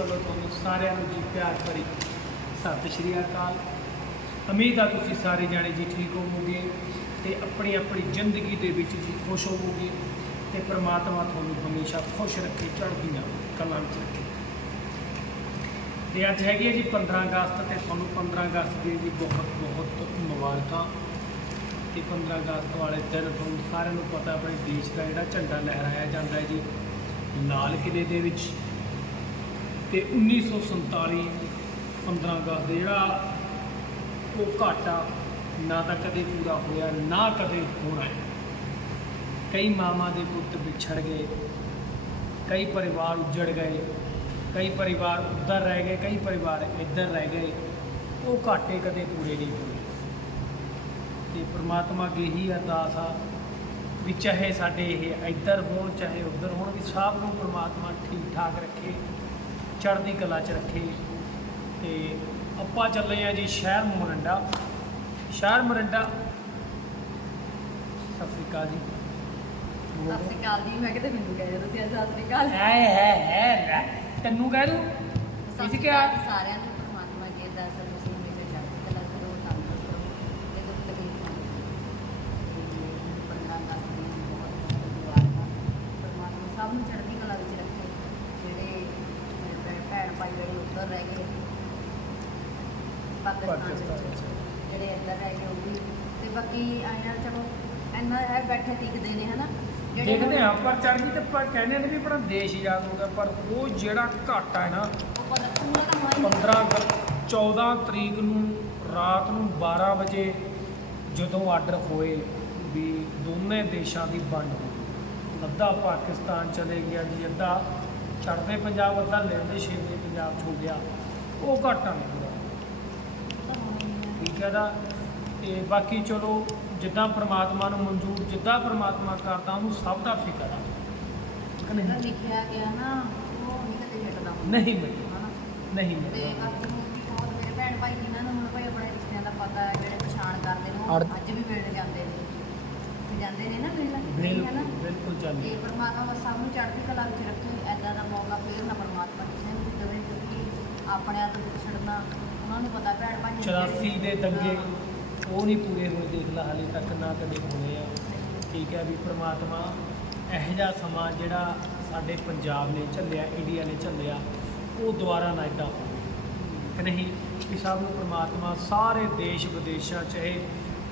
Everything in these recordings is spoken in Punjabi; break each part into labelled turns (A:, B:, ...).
A: ਵੱਲੋਂ ਤੁਹਾਨੂੰ ਸਾਰਿਆਂ ਨੂੰ ਜੀ ਪਿਆਰ ਭਰੀ ਸਤਿ ਸ਼੍ਰੀ ਅਕਾਲ। ਉਮੀਦ ਆ ਤੁਸੀਂ ਸਾਰੇ ਜਾਣੇ ਜੀ ਠੀਕ ਹੋਵੋਗੇ ਤੇ ਆਪਣੀ ਆਪਣੀ ਜ਼ਿੰਦਗੀ ਦੇ ਵਿੱਚ ਜੀ ਖੁਸ਼ ਹੋਵੋਗੇ ਤੇ ਪ੍ਰਮਾਤਮਾ ਤੁਹਾਨੂੰ ਹਮੇਸ਼ਾ ਖੁਸ਼ ਰੱਖੇ, ਚੜ੍ਹਦੀਆਂ ਕਲਾਂ ਚ ਰੱਖੇ। ਤੇ ਅੱਜ ਹੈਗੀ ਹੈ ਜੀ 15 ਅਗਸਤ ਤੇ ਤੁਹਾਨੂੰ 15 ਅਗਸਤ ਦੀ ਜੀ ਬਹੁਤ ਬਹੁਤ ਮੁਬਾਰਕਾਂ। ਤੇ 15 ਅਗਸਤ ਵਾਲੇ ਦਿਨ ਤੁਹਾਨੂੰ ਸਾਰਿਆਂ ਨੂੰ ਪਤਾ ਆਪਣੇ ਦੇਸ਼ ਦਾ ਜਿਹੜਾ ਝੰਡਾ ਲਹਿਰਾਇਆ ਜਾਂਦਾ ਹੈ ਜੀ, ਲਾਲ ਕਿਲੇ ਦੇ ਵਿੱਚ। ਤੇ 1947 15 ਅਗਸਤ ਦੇ ਜਿਹੜਾ ਉਹ ਘਾਟਾ ਨਾ ਤਾਂ ਕਦੇ ਪੂਰਾ ਹੋਇਆ, ਨਾ ਕਦੇ ਹੋਣਾ ਹੈ ਕਈ ਮਾਵਾਂ ਦੇ ਪੁੱਤ ਵਿਛੜ ਗਏ, ਕਈ ਪਰਿਵਾਰ ਉੱਜੜ ਗਏ, ਕਈ ਪਰਿਵਾਰ ਉੱਧਰ ਰਹਿ ਗਏ, ਕਈ ਪਰਿਵਾਰ ਇੱਧਰ ਰਹਿ ਗਏ, ਉਹ ਘਾਟੇ ਕਦੇ ਪੂਰੇ ਨਹੀਂ ਹੋਏ। ਤੇ ਪ੍ਰਮਾਤਮਾ ਅੱਗੇ ਹੀ ਅਰਦਾਸ ਆ ਵੀ ਚਾਹੇ ਸਾਡੇ ਇਹ ਇੱਧਰ ਹੋਣ, ਚਾਹੇ ਉੱਧਰ ਹੋਣ, ਵੀ ਸਭ ਨੂੰ ਪ੍ਰਮਾਤਮਾ ਠੀਕ ਠਾਕ ਰੱਖੇ। ਚੜ੍ਹਦੀ ਕਲਾ 'ਚ ਰੱਖੇ। ਤੇ ਆਪਾਂ ਚੱਲੇ ਆ ਜੀ ਸ਼ਹਿਰ ਮੋਰਿੰਡਾ। ਸ਼ਹਿਰ ਮੋਰਿੰਡਾ। ਸਤਿ ਸ਼੍ਰੀ ਅਕਾਲ ਜੀ।
B: ਸਤਿ ਸ਼੍ਰੀ ਅਕਾਲ ਜੀ ਮੈਂ ਕਿਤੇ ਮੈਨੂੰ ਕਹਿ ਰਹੇ ਤੁਸੀਂ ਅੱਜ ਸਤਿ ਸ਼੍ਰੀ ਅਕਾਲ।
A: ਹੈ ਹੈ ਤੈਨੂੰ ਕਹਿ ਦੂੰ?
B: ਸ਼੍ਰੀ
A: ਕਿਹਾ
B: ਸਾਰਿਆਂ ਨੂੰ। ਪਰਮਾਤਮਾ ਅੱਗੇ ਅਰਦਾਸ ਹੈ ਤੁਸੀਂ ਹਮੇਸ਼ਾ ਚੜ੍ਹਦੀ ਕਲਾ ਕਰੋ ਤੰਦਰੁਸਤ ਕਰੋ ਤੇ ਦੁੱਖ ਤਕਲੀਫ ਨਾ ਪੰਦਰਾਂ ਅਗਸਤ ਦੀ ਬਹੁਤ ਬਹੁਤ ਮੁਬਾਰਕਾਂ ਪਰਮਾਤਮਾ ਸਭ ਨੂੰ ਚੜ੍ਹਦੀ ਕਲਾ ਵਿੱਚ ਰੱਖੇ ਜਿਹੜੇ ਮੇਰੇ ਭੈ- ਭੈਣ ਭਾਈ ਜਿਹੜੇ ਉੱਧਰ ਰਹਿ ਗਏ ਪਾਕਿਸਤਾਨ
A: ਪਾਕਿਸਤਾਨ
B: ਵਿੱਚ
A: ਵਿੱਚ।
B: ਜਿਹੜੇ ਇੱਧਰ ਰਹਿ ਗਏ ਉਹ ਵੀ ਤੇ ਬਾਕੀ ਆਇਆ ਚਲੋ ਇੰਨਾ ਹੈ ਬੈਠੇ ਟਿਕਦੇ ਨੇ ਹਨਾ
A: ਦੇਖਦੇ ਆ ਪਰ ਚੜ੍ਹਦੀ ਤੇ ਪਰ ਕਹਿੰਦੇ ਨੇ ਵੀ ਆਪਣਾ ਦੇਸ਼ ਆਜ਼ਾਦ ਹੋ ਗਿਆ ਪਰ ਉਹ ਜਿਹੜਾ ਘਾਟਾ ਹੈ ਨਾ
B: ਉਹ ਪਤਾ ਪੂਰਾ ਤਾਂ ਹੋਇਆ ਹੀ ਨਹੀਂ।
A: 15 ਅਗ- 14 ਤਰੀਕ ਨੂੰ ਰਾਤ ਨੂੰ 12 ਵਜੇ ਜਦੋਂ ਆਰਡਰ ਹੋਏ ਵੀ ਦੋਨੇ ਦੇਸ਼ਾਂ ਦੀ ਵੰਡ ਹੋ ਗਈ। ਅੱਧਾ ਪਾਕਿਸਤਾਨ ਚਲੇ ਗਿਆ ਜੀ ਅੱਧਾ ਚੜ੍ਹਦੇ ਪੰਜਾਬ ਅੱਧਾ ਲੈਂਦੇ ਛੇਵੇਂ ਪੰਜਾਬ 'ਚ ਹੋ ਗਿਆ ਉਹ ਘਾਟਾ ਨਹੀਂ ਨਾ? ਤੇ ਬਾਕੀ ਚਲੋ ਜਿੱਦਾਂ ਪ੍ਰਮਾਤਮਾ ਨੂੰ ਮਨਜ਼ੂਰ ਜਿੱਦਾਂ ਪ੍ਰਮਾਤਮਾ ਕਰਦਾ ਉਹਨੂੰ ਸਭ ਦਾ ਫਿਕਰ ਆ।
B: ਜਿਹੜਾ
A: ਨਹੀਂ?
B: ਲਿਖਿਆ ਗਿਆ ਨਾ ਉਹ ਨਹੀਂ ਕਦੇ ਮਿਟਦਾ।
A: ਨਹੀਂ
B: ਤੇ ਬਾਕੀ ਮੇਰੇ ਭੈਣ ਭਾਈ ਜਿਨ੍ਹਾਂ ਨੂੰ ਹੁਣ ਭਾਈ ਆਪਣੇ ਰਿਸ਼ਤਿਆਂ ਦਾ ਪਤਾ ਹੈ ਜਿਹੜੇ ਪਛਾਣ ਕਰਦੇ ਨੇ ਉਹ
A: ਅੜ-
B: ਅੱਜ ਵੀ ਮਿਲਣ ਜਾਂਦੇ ਨੇ। ਤੇ ਜਾਂਦੇ ਨੇ ਨਾ ਮਿਲਣ ਨਹੀਂ ਹੈ ਨਾ?
A: ਬਿਲਕੁਲ ਬਿਲਕੁਲ ਜਾਂਦੇ
B: ਤੇ ਪਰਮਾਤਮਾ ਬਸ ਸਭ ਨੂੰ ਚੜ੍ਹਦੀ ਕਲਾ ਵਿੱਚ ਰੱਖੇ ਐਦਾਂ ਦਾ ਮੌਕਾ ਫੇਰ ਨਾ ਪਰਮਾਤਮਾ ਕਿਸੇ ਨੂੰ ਵੀ ਦੇਵੇ ਕਿਉਂਕਿ ਤੋਂ ਉਹਨਾਂ ਨੂੰ ਪਤਾ ਭੈਣ ਭਾਈ
A: 84 ਦੇ ਦੰਗੇ ਉਹ ਨਹੀਂ ਪੂਰੇ ਹੋਏ ਦੇਖ ਲਾ ਹਾਲੇ ਤੱਕ ਨਾ ਕਦੇ ਹੋਣੇ ਆ। ਠੀਕ ਹੈ ਵੀ ਪ੍ਰਮਾਤਮਾ ਇਹੋ ਜਿਹਾ ਸਮਾਂ ਜਿਹੜਾ ਸਾਡੇ ਪੰਜਾਬ ਨੇ ਝੱਲਿਆ ਇੰਡੀਆ ਨੇ ਝੱਲਿਆ ਉਹ ਦੁਬਾਰਾ ਨਾ ਇੱਦਾਂ ਹੋਵੇ। ਕਿ ਨਹੀਂ ਵੀ ਸਭ ਨੂੰ ਪ੍ਰਮਾਤਮਾ ਸਾਰੇ ਦੇਸ਼ ਵਿਦੇਸ਼ਾਂ ਚਾਹੇ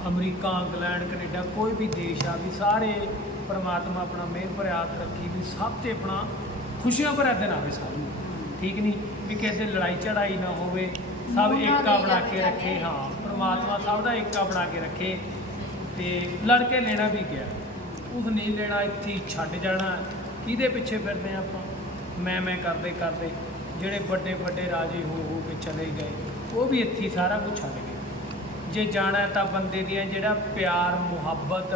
A: ਅਮਰੀਕਾ ਇੰਗਲੈਂਡ ਕੈਨੇਡਾ ਕੋਈ ਵੀ ਦੇਸ਼ ਆ ਵੀ ਸਾਰੇ ਪ੍ਰਮਾਤਮਾ ਆਪਣਾ ਮਿਹਰ ਭਰਿਆ ਰੱਖੀ ਵੀ ਸਭ ਤੇ ਆਪਣਾ ਖੁਸ਼ੀਆਂ ਭਰਿਆ ਦਿਨ ਆਵੇ ਸਭ ਨੂੰ ਠੀਕ ਨਹੀਂ ਵੀ ਕਿਸੇ ਲੜਾਈ ਝੜਾਈ ਨਾ ਹੋਵੇ ਸਭ ਏਕਾ ਬਣਾ ਕੇ ਰੱਖੇ ਹਾਂ ਪ੍ਰਮਾਤਮਾ ਸਭ ਦਾ ਏਕਾ ਬਣਾ ਕੇ ਰੱਖੇ ਤੇ ਲੜ ਕੇ ਲੈਣਾ ਵੀ ਗਿਆ ਉਸ ਨਹੀਂ ਲੈਣਾ ਇੱਥੇ ਛੱਡ ਜਾਣਾ। ਕਿਹਦੇ ਪਿੱਛੇ ਫਿਰਦੇ ਆਪਾਂ? ਮੈਂ ਮੈਂ ਕਰਦੇ ਕਰਦੇ ਜਿਹੜੇ ਵੱਡੇ ਵੱਡੇ ਰਾਜੇ ਹੋ ਹੋ ਕੇ ਚਲੇ ਗਏ ਉਹ ਵੀ ਇੱਥੇ ਸਾਰਾ ਕੁਝ ਛੱਡ ਗਏ। ਜੇ ਜਾਣਾ ਤਾਂ ਬੰਦੇ ਦੀਆਂ ਜਿਹੜਾ ਪਿਆਰ ਮੁਹੱਬਤ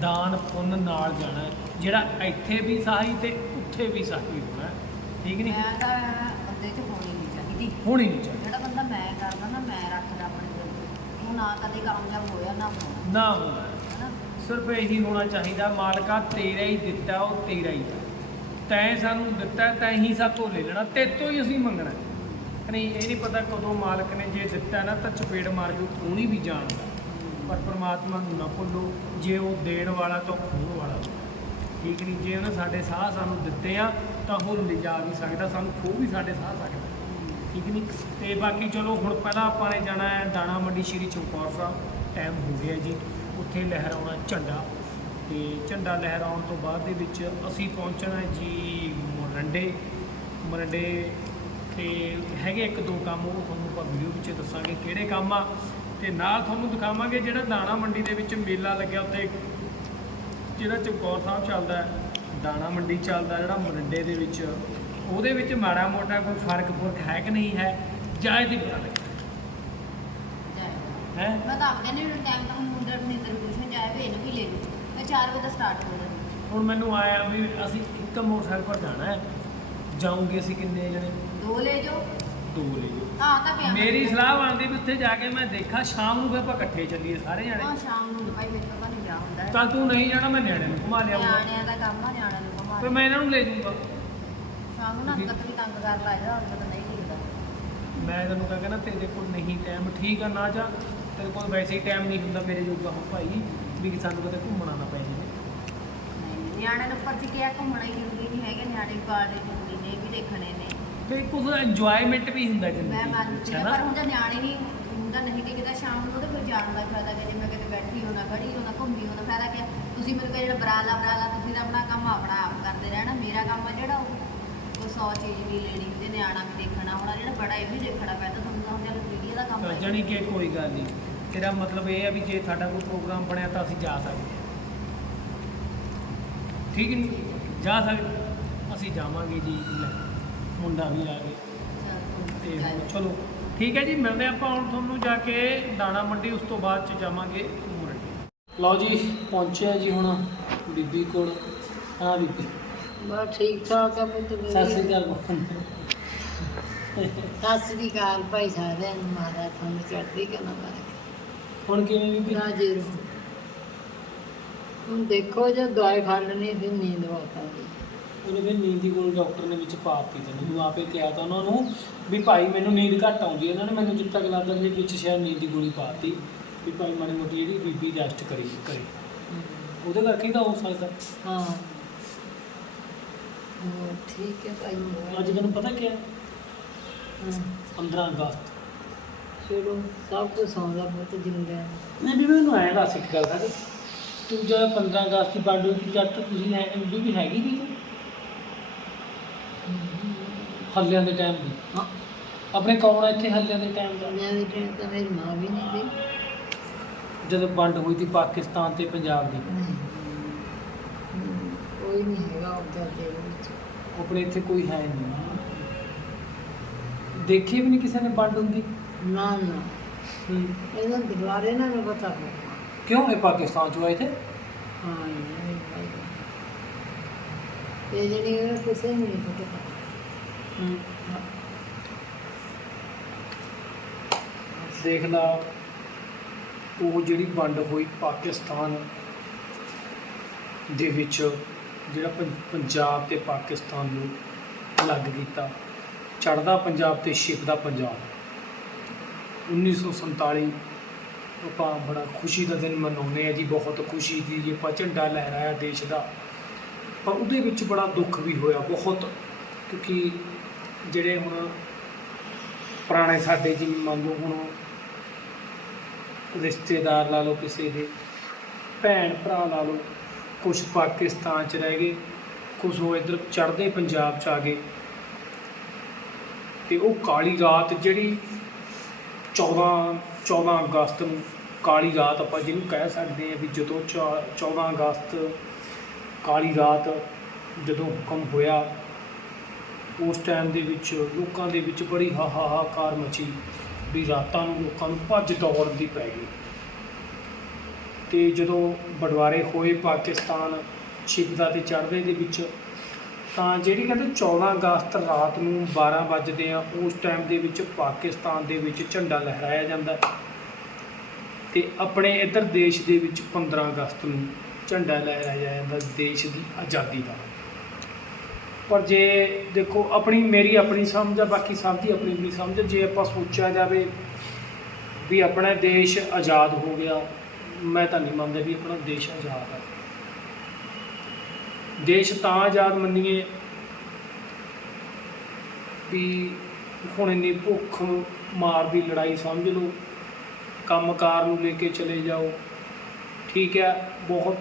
A: ਦਾਨ ਪੁੰਨ ਨਾਲ ਜਾਣਾ। ਜਿਹੜਾ ਇੱਥੇ ਵੀ ਸਾਹੀ ਤੇ ਉੱਥੇ ਵੀ ਸਾਹੀ ਹੋਣਾ। ਠੀਕ ਨਹੀਂ?
B: ਮੈਂ ਤਾਂ ਬੰਦੇ 'ਚ ਹੋਣੀ ਨਹੀਂ ਚਾਹੀਦੀ।
A: ਹੋਣੀ ਨਹੀਂ ਚਾਹੀਦੀ
B: ਜਿਹੜਾ ਬੰਦਾ ਮੈਂ ਕਰਦਾ ਨਾ ਮੈਂ ਰੱਖਦਾ ਆਪਣੇ ਦਿਲ 'ਚ ਉਹ ਨਾ ਕਦੇ ਕਾਮਯਾਬ ਹੋਇਆ ਨਾ ਹੋਣਾ
A: ਨਾ ਹੋਣਾ ਹੈ।
B: ਹਨਾ?
A: ਸਿਰਫ ਇਹੀ ਹੋਣਾ ਚਾਹੀਦਾ ਮਾਲਕਾ ਤੇਰਾ ਹੀ ਦਿੱਤਾ ਉਹ ਤੇਰਾ ਹੀ। ਹੈ ਤੈਂ ਸਾਨੂੰ ਦਿੱਤਾ ਤੈਂ ਹੀ ਸਭ ਤੋਂ ਲੈ ਲੈਣਾ ਤੇਤੋਂ ਹੀ ਅਸੀਂ ਮੰਗਣਾ। ਹੈ। ਨਹੀਂ ਇਹ ਨਹੀਂ ਪਤਾ ਕਦੋਂ ਮਾਲਕ ਨੇ ਜੇ ਦਿੱਤਾ ਨਾ ਤਾਂ ਚਪੇੜ ਮਾਰ ਕੇ ਉਹ ਨਹੀਂ ਵੀ ਜਾਣਦਾ ਪਰ ਪ੍ਰਮਾਤਮਾ ਨੂੰ ਨਾ ਭੁੱਲੋ ਜੇ ਉਹ ਦੇਣ ਵਾਲਾ ਤਾਂ ਖੋਹਣ ਵਾਲਾ ਠੀਕ ਨਹੀਂ? ਜੇ ਉਹਨੇ ਸਾਡੇ ਸਾਹ ਸਾਨੂੰ ਦਿੱਤੇ ਆ ਤਾਂ ਉਹ ਲਿਜਾ ਵੀ ਸਕਦਾ ਸਾਨੂੰ ਖੋਹ ਵੀ ਸਾਡੇ ਸਾਹ ਸਕਦਾ। ਠੀਕ ਨਹੀਂ ਤੇ ਬਾਕੀ ਚਲੋ, ਹੁਣ ਪਹਿਲਾਂ ਆਪਾਂ ਨੇ ਜਾਣਾ ਹੈ ਦਾਣਾ ਮੰਡੀ ਸ਼੍ਰੀ ਚਮਕੌਰ ਸਾਹਿਬ। ਟਾਈਮ ਹੋ ਗਿਆ ਜੀ। ਉੱਥੇ ਲਹਿਰਾਉਣਾ ਝੰਡਾ। ਤੇ ਝੰਡਾ ਲਹਿਰਾਉਣ ਤੋਂ ਬਾਅਦ ਦੇ ਵਿੱਚ ਅਸੀਂ ਪਹੁੰਚਣਾ ਜੀ ਮੋਰੰਡੇ। ਮੋਰੰਡੇ ਤੇ ਹੈਗੇ ਇੱਕ ਦੋ ਕੰਮ, ਉਹ ਤੁਹਾਨੂੰ ਆਪਾਂ ਵੀਡੀਓ ਵਿੱਚ ਦੱਸਾਂਗੇ ਕਿਹੜੇ ਕੰਮ ਆ। ਤੇ ਨਾਲ ਤੁਹਾਨੂੰ ਦਿਖਾਵਾਂਗੇ ਜਿਹੜਾ ਦਾਣਾ ਮੰਡੀ ਦੇ ਵਿੱਚ ਮੇਲਾ ਲੱਗਿਆ ਉੱਥੇ। ਜਿਹੜਾ ਚਮਕੌਰ ਸਾਹਿਬ ਚੱਲਦਾ ਦਾਣਾ ਮੰਡੀ ਚੱਲਦਾ ਜਿਹੜਾ ਮੋਰਿੰਡੇ ਦੇ ਵਿੱਚ। ਉਹਦੇ ਵਿੱਚ ਮਾੜਾ ਮੋਟਾ ਕੋਈ ਫ਼ਰਕ ਫੁਰਕ ਹੈ ਕਿ ਨਹੀਂ ਹੈ ਜਾਂ ਇਹਦੀ ਪਤਾ ਲੱਗੇ ਹੈ?
B: ਮੈਂ ਤਾਂ ਆਪਣੇ ਨੇ ਟਾਈਮ ਤਾਂ ਮੁੰਦਰ ਮਨਿੰਦਰ ਟਿਊਸ਼ਨ ਜਾਏ ਵੇ ਇਹਨੂੰ ਵੀ ਲੈ ਲੂ ਮੈਂ 4 ਵਜੇ ਦਾ ਸਟਾਰਟ ਹੋ ਜਾਂਦਾ।
A: ਹੁਣ ਮੈਨੂੰ ਆਇਆ ਵੀ ਅਸੀਂ ਇੱਕ ਮੋਟਰਸਾਈਕਲ ਪਰ ਜਾਣਾ ਹੈ। ਜਾਉਂਗੇ ਅਸੀਂ ਕਿੰਨੇ ਜਣੇ?
B: ਦੋ ਲੈ ਜਾਓ।
A: ਦੋ ਲੈ ਜਾਓ।
B: ਹਾਂ ਤਾਂ ਪਿਆ
A: ਮੇਰੀ ਸਲਾਹ ਬਣਦੀ ਵੀ ਉੱਥੇ ਜਾ ਕੇ ਮੈਂ ਦੇਖਾਂ ਸ਼ਾਮ ਨੂੰ ਵੀ ਆਪਾਂ ਇਕੱਠੇ ਚੱਲੀਏ ਸਾਰੇ
B: ਹਾਂ
A: ਜਣੇ
B: ਸ਼ਾਮ ਨੂੰ ਭਾਈ ਮੇਰੇ ਕੋਲ ਤਾਂ ਨਹੀਂ ਜਾ ਹੁੰਦਾ। ਹੈ।
A: ਚੱਲ ਤੂੰ ਨਹੀਂ ਜਾਣਾ ਮੈਂ ਨਿਆਣੇ ਨੂੰ ਘੁਮਾ ਲਿਆਉਂਗਾ
B: ਨਿਆਣਿਆਂ ਦਾ ਕੰਮ ਆ ਨਿਆਣਿਆਂ ਨੂੰ
A: ਤੇ
B: ਘੁਮਾ
A: ਮੈਂ ਇਹਨਾਂ ਨੂੰ ਲੈ ਜਾਊਂਗਾ।
B: ਸ਼ਾਮ ਨੂੰ ਨਾ ਤੱਕ ਵੀ ਤੰਗ ਕਰ ਲਾ ਜਾ ਪਤਾ ਨਹੀਂ ਲੱਗਦਾ
A: ਮੈਂ ਤੈਨੂੰ ਕਹਾਂ ਨਾ ਤੇਰੇ ਕੋਲ ਨਹੀਂ ਟਾਈਮ ਠੀਕ ਆ ਨਾ ਜਾ। ਤੇਰੇ ਕੋਲ ਵੈਸੇ ਹੀ ਟਾਈਮ ਨਹੀਂ ਹੁੰਦਾ ਮੇਰੇ ਜੋਗਾ ਹੋ ਭਾਈ ਵੀ ਸਾਨੂੰ ਕਿਤੇ ਘੁੰਮਣਾ ਨਾ ਪੈ ਜਾਵੇ।
B: ਨਹੀਂ, ਨਿਆਣੇ ਨੂੰ ਚ ਕਿਹਾ ਘੁੰਮਣਾ ਹੀ ਜ਼ਰੂਰੀ ਨਹੀਂ ਹੈਗਾ ਨਿਆਣੇ ਪਾਲਣੇ ਜ਼ਰੂਰੀ ਨੇ ਇਹ ਵੀ ਦੇਖਣੇ ਨੇ।
A: ਤੇ ਕੁਝ ਇੰਜੋਇਮੈਂਟ ਵੀ ਹੁੰਦਾ
B: ਮੈਂ
A: ਜ਼ਿੰਦਗੀ
B: ਮੰਨਦੀ
A: ਵਿੱਚ
B: ਹਾਂ
A: ਹੈ
B: ਪਰ
A: ਨਾ
B: ਹੁਣ ਤਾਂ ਨਿਆਣੇ ਨਹੀਂ ਹੁੰਦਾ ਨਹੀਂ ਦਿਖਦਾ ਸ਼ਾਮ ਨੂੰ ਉਹਦੇ ਕੋਈ ਜਾਣ ਦਾ ਫਾਇਦਾ ਕਿ ਜੇ ਮੈਂ ਕਿਤੇ ਬੈਠੀ ਹੋਣਾ ਖੜੀ ਹੋਣਾ ਘੁੰਮੀ ਹੋਣਾ ਫਾਇਦਾ ਕਿ ਤੁਸੀਂ ਮੈਨੂੰ ਕਹੇ ਜਿਹੜਾ ਬਰਾਲਾ ਬਰਾਲਾ ਤੁਸੀਂ ਤਾਂ ਆਪਣਾ ਕੰਮ ਆਪਣਾ ਆਪ ਕਰਦੇ ਰਹਿਣਾ ਮੇਰਾ ਕੰਮ ਆ ਜਿਹੜਾ ਉਹ ਉਹ। 100 ਚੀਜ਼ ਵੀ ਲੈਣੀ ਤੇ ਨਿਆਣਾ ਵੀ ਦੇਖਣਾ ਹੋਣਾ ਜਿਹੜਾ ਬੜਾ ਇਹ ਵੀ ਦੇਖਣਾ ਪੈਂਦਾ ਤੁਹਾਨੂੰ ਤਾਂ ਹੁਣ ਚੱਲ ਵੀਡੀਓ ਦਾ ਕੰਮ ਹੈ
A: ਜਾਣੀ ਕਿ ਕੋਈ ਗੱਲ ਨਹੀਂ ਤੇਰਾ ਮਤਲਬ ਇਹ ਹੈ ਵੀ ਜੇ ਸਾਡਾ ਕੋਈ ਪ੍ਰੋਗਰਾਮ ਬਣਿਆ ਤਾਂ ਅਸੀਂ ਜਾ ਸਕਦੇ ਹਾਂ। ਠੀਕ ਨਹੀਂ ਜਾ ਸਕਦੇ ਅਸੀਂ ਜਾਵਾਂਗੇ ਜੀ ਲੈ, ਮੁੰਡਾ ਵੀ ਆ ਗਿਆ। ਤੇ
B: ਚੱਲ,
A: ਹੁਣ ਚਲੋ ਠੀਕ ਹੈ ਜੀ ਮਿਲਦੇ ਆਪਾਂ ਹੁਣ ਤੁਹਾਨੂੰ ਜਾ ਕੇ ਦਾਣਾ ਮੰਡੀ ਉਸ ਤੋਂ ਬਾਅਦ ਚ ਜਾਵਾਂਗੇ ਮੋਰਟੀ ਲਓ ਜੀ ਪਹੁੰਚਿਆ ਜੀ ਹੁਣ ਬੀਬੀ ਕੋਲ। ਹਾਂ ਬੀਬੀ।
C: ਬਸ ਠੀਕ ਠਾਕ ਆ ਪੁੱਤ ਮੇਰੇ।
A: ਸਤਿ ਸ੍ਰੀ ਅਕਾਲ ਬੋਲ।
C: ਸਤਿ ਸ੍ਰੀ ਅਕਾਲ ਭਾਈ ਸਾਰਿਆਂ ਨੂੰ ਮਹਾਰਾਜ ਤੁਹਾਨੂੰ ਚੜ੍ਹਦੀ ਕਲਾ ਮਾਰੇ।
A: ਹੁਣ ਕਿਵੇਂ ਬੀਬੀ?
C: ਰਾਜੇ ਰਹੋ ਹੁਣ ਦੇਖੋ ਜੇ ਦਵਾਈ ਖਾ ਲੈਣੀ ਫਿਰ ਨੀਂਦ ਬਹੁਤ ਆਉਂਦੀ
A: ਉਹਨੇ ਫਿਰ ਨੀਂਦ ਦੀ ਕੋਲ ਡਾਕਟਰ ਨੇ ਵਿੱਚ ਪਾਤੀ ਤੈਨੂੰ ਮੈਨੂੰ ਆਪੇ ਕਿਹਾ ਤਾਂ ਉਹਨਾਂ ਨੂੰ ਵੀ ਭਾਈ ਮੈਨੂੰ ਨੀਂਦ ਘੱਟ ਆਉਂਦੀ ਹੈ ਉਹਨਾਂ ਨੇ ਮੈਨੂੰ ਜਿੱਤ ਤੱਕ ਲੱਗਦਾ ਵੀ ਵਿੱਚ ਸ਼ਾਇਦ ਨੀਂਦ ਦੀ ਗੋਲੀ ਪਾਤੀ ਵੀ ਭਾਈ ਮਾੜੀ ਮੋਟੀ ਜਿਹੜੀ ਬੀਬੀ ਰੈਸਟ ਕਰੀ ਕਰੇ। ਉਹਦੇ ਕਰਕੇ ਹੀ ਤਾਂ ਹੋ ਸਕਦਾ।
C: ਹਾਂ। ਠੀਕ ਹੈ ਭਾਈ
A: ਅੱਜ ਤੈਨੂੰ ਪਤਾ ਕੀ ਹੈ?
C: ਹਾਂ,
A: 15 ਅਗਸਤ।
C: ਚਲੋ ਸਭ ਕੁਝ ਸੌਂਦਾ ਪੁੱਤ ਜਿੰਦਾ
A: ਨਹੀਂ ਵੀ ਮੈਨੂੰ ਐਂ ਦੱਸ ਇੱਕ ਗੱਲ ਕਰ ਤੂੰ ਜਦ 15 ਅਗਸਤ ਦੀ ਬਾਡੂ ਦੀ ਜਦ ਤੱਕ ਤੁਸੀਂ ਹੈ ਉਦੋਂ ਵੀ ਹੈਗੀ ਸੀ ਹੱਲਿਆਂ ਦੇ ਟਾਈਮ ਦੀ
C: ਹਾਂ।
A: ਆਪਣੇ ਕੌਣ ਆ ਇੱਥੇ ਹੱਲਿਆਂ ਦੇ ਟਾਈਮ ਦਾ
C: ਦੁਨੀਆ ਦੀ ਟ੍ਰੇਨ ਤਾਂ ਮੇਰੀ ਮਾਂ ਵੀ ਨਹੀਂ ਗਈ।
A: ਜਦੋਂ ਵੰਡ ਹੋਈ ਸੀ ਪਾਕਿਸਤਾਨ ਤੇ ਪੰਜਾਬ ਦੀ।
C: ਨਹੀਂ ਹਮ, ਕੋਈ ਨਹੀਂ ਹੈਗਾ ਉਹਦਾ ਦੇ ਵਿੱਚ
A: ਆਪਣੇ ਇੱਥੇ ਕੋਈ ਹੈ ਨਹੀਂ। ਦੇਖੀ ਵੀ ਨਹੀਂ ਕਿਸੇ ਨੇ ਵੰਡ ਹੁੰਦੀ?
C: ਨਾ ਨਾ। ਇਹਨਾਂ ਦੁਆਰੇ ਨਾ ਨੂੰ ਪਤਾ ਹੋ
A: ਕਿਉਂ ਇਹ ਪਾਕਿਸਤਾਨ ਚੋਂ ਆਏ ਥੇ?
C: ਹਾਂ ਇਹ ਜਿਹੜੀ ਉਹ ਕਿਸੇ ਨੂੰ ਨਹੀਂ ਪਤਾ।
A: ਦੇਖ ਲਾ ਉਹ ਜਿਹੜੀ ਵੰਡ ਹੋਈ ਪਾਕਿਸਤਾਨ ਦੇ ਵਿੱਚ ਜਿਹੜਾ ਪੰਜਾਬ ਤੇ ਪਾਕਿਸਤਾਨ ਨੂੰ ਅਲੱਗ ਕੀਤਾ। ਚੜ੍ਹਦਾ ਪੰਜਾਬ ਤੇ ਛਿਪਦਾ ਪੰਜਾਬ। 1947 ਆਪਾਂ ਬੜਾ ਖੁਸ਼ੀ ਦਾ ਦਿਨ ਮਨਾਉਂਦੇ ਆ ਜੀ, ਬਹੁਤ ਖੁਸ਼ੀ ਦੀ ਜੀ ਆਪਾਂ ਝੰਡਾ ਲਹਿਰਾਇਆ ਦੇਸ਼ ਦਾ। ਪਰ ਉਹਦੇ ਵਿੱਚ ਬੜਾ ਦੁੱਖ ਵੀ ਹੋਇਆ ਬਹੁਤ, ਕਿਉਂਕਿ ਜਿਹੜੇ ਹੁਣ ਪੁਰਾਣੇ ਸਾਡੇ ਜਿਵੇਂ ਮੰਨ ਲਓ ਹੁਣ ਰਿਸ਼ਤੇਦਾਰ ਲਾ ਲਓ ਕਿਸੇ ਦੇ ਭੈਣ ਭਰਾ ਲਾ ਲਓ ਕੁਝ ਪਾਕਿਸਤਾਨ ਚ ਰਹਿ ਗਏ ਕੁਝ ਉਹ ਇੱਧਰ ਚੜ੍ਹਦੇ ਪੰਜਾਬ ਚ ਆ ਗਏ। ਤੇ ਉਹ ਕਾਲੀ ਰਾਤ ਜਿਹੜੀ 14 14 ਅਗਸਤ ਨੂੰ ਕਾਲੀ ਰਾਤ ਆਪਾਂ ਜਿਹਨੂੰ ਕਹਿ ਸਕਦੇ ਹਾਂ ਵੀ ਜਦੋਂ ਚੌ- 14 ਅਗਸਤ ਕਾਲੀ ਰਾਤ ਜਦੋਂ ਹੁਕਮ ਹੋਇਆ, ਉਸ ਟਾਈਮ ਦੇ ਵਿੱਚ ਲੋਕਾਂ ਦੇ ਵਿੱਚ ਬੜੀ ਹਾਹਾਕਾਰ ਮਚੀ ਵੀ ਰਾਤਾਂ ਨੂੰ ਲੋਕਾਂ ਨੂੰ ਭੱਜ ਦੌੜ ਦੀ ਪੈ ਗਈ। ਤੇ ਜਦੋਂ ਬਟਵਾਰੇ ਹੋਏ ਪਾਕਿਸਤਾਨ ਸ਼ਿਬਦਾ ਤੇ ਚੜ੍ਹਦੇ ਦੇ ਵਿੱਚ, ਤਾਂ ਜਿਹੜੀ ਕਹਿੰਦੇ 14 ਅਗਸਤ ਰਾਤ ਨੂੰ 12 ਵਜੇ ਆ, ਉਸ ਟਾਈਮ ਦੇ ਵਿੱਚ ਪਾਕਿਸਤਾਨ ਦੇ ਵਿੱਚ ਝੰਡਾ ਲਹਿਰਾਇਆ ਜਾਂਦਾ ਹੈ। ਤੇ ਆਪਣੇ ਇੱਧਰ ਦੇਸ਼ ਦੇ ਵਿੱਚ 15 ਅਗਸਤ ਨੂੰ ਝੰਡਾ ਲਹਿਰਾਇਆ ਜਾਂਦਾ ਦੇਸ਼ ਦੀ ਆਜ਼ਾਦੀ ਦਾ ਪਰ ਜੇ ਦੇਖੋ ਆਪਣੀ ਮੇਰੀ ਆਪਣੀ ਸਮਝ ਆ, ਬਾਕੀ ਸਭ ਦੀ ਆਪਣੀ ਆਪਣੀ ਸਮਝ ਜੇ ਆਪਾਂ ਸੋਚਿਆ ਜਾਵੇ ਵੀ ਆਪਣਾ ਦੇਸ਼ ਆਜ਼ਾਦ ਹੋ ਗਿਆ ਮੈਂ ਤਾਂ ਨਹੀਂ ਮੰਨਦਾ ਵੀ ਆਪਣਾ ਦੇਸ਼ ਆਜ਼ਾਦ ਹੈ ਦੇਸ਼ ਤਾਂ ਆਜ਼ਾਦ ਮੰਨੀਏ ਵੀ ਹੁਣ ਇੰਨੀ ਭੁੱਖ ਮਾਰ ਦੀ ਲੜਾਈ ਸਮਝ ਲਓ, ਕੰਮਕਾਰ ਨੂੰ ਲੈ ਕੇ ਚਲੇ ਜਾਓ। ਠੀਕ ਹੈ, ਬਹੁਤ